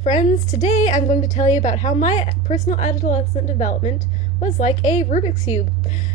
Friends, today I'm going to tell you about how my personal adolescent development was like a Rubik's Cube.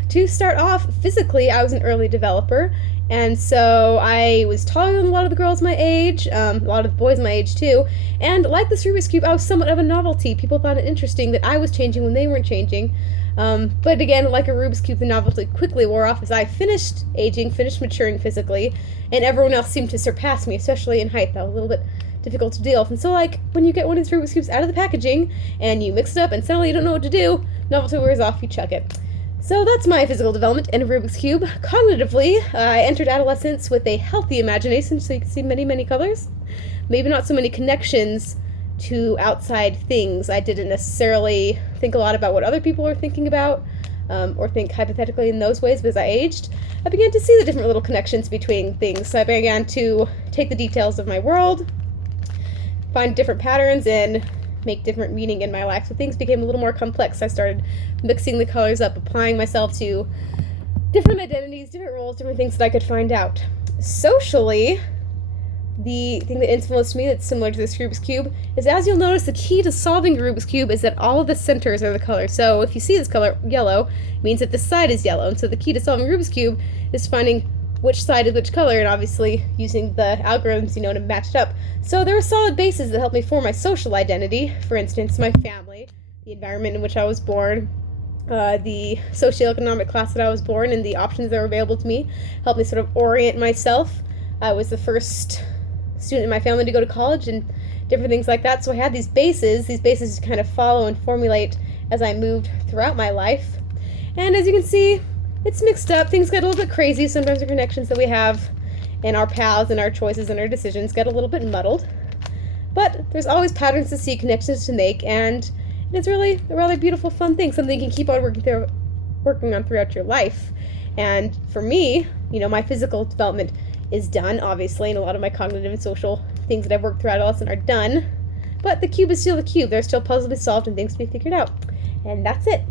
To start off, physically, I was an early developer, and so I was taller than a lot of the girls my age, a lot of the boys my age too, and like this Rubik's Cube, I was somewhat of a novelty. People found it interesting that I was changing when they weren't changing. But again, like a Rubik's Cube, the novelty quickly wore off as I finished aging, finished maturing physically, and everyone else seemed to surpass me, especially in height. That was a little bit difficult to deal with. And so, like, when you get one of these Rubik's Cubes out of the packaging and you mix it up and suddenly you don't know what to do, novelty wears off, you chuck it. So that's my physical development in a Rubik's Cube. Cognitively, I entered adolescence with a healthy imagination, so you can see many, many colors. Maybe not so many connections to outside things. I didn't necessarily think a lot about what other people were thinking about, or think hypothetically in those ways, but as I aged, I began to see the different little connections between things. So I began to take the details of my world, find different patterns, and make different meaning in my life. So things became a little more complex. I started mixing the colors up, applying myself to different identities, different roles, different things that I could find out. Socially, the thing that influenced me that's similar to this Rubik's Cube is, as you'll notice, the key to solving a Rubik's Cube is that all of the centers are the color. So if you see this color, yellow, it means that this side is yellow. And so the key to solving Rubik's Cube is finding which side is which color, and obviously using the algorithms, to match it up. So there were solid bases that helped me form my social identity. For instance, my family, the environment in which I was born, the socioeconomic class that I was born, and the options that were available to me helped me sort of orient myself. I was the first student in my family to go to college and different things like that. So I had these bases to kind of follow and formulate as I moved throughout my life. And as you can see, it's mixed up. Things get a little bit crazy. Sometimes the connections that we have in our paths and our choices and our decisions get a little bit muddled. But there's always patterns to see, connections to make, and it's really a rather beautiful, fun thing, something you can keep on working on throughout your life. And for me, my physical development is done, obviously, and a lot of my cognitive and social things that I've worked through adolescence are done. But the cube is still the cube. There's still puzzles to be solved and things to be figured out. And that's it.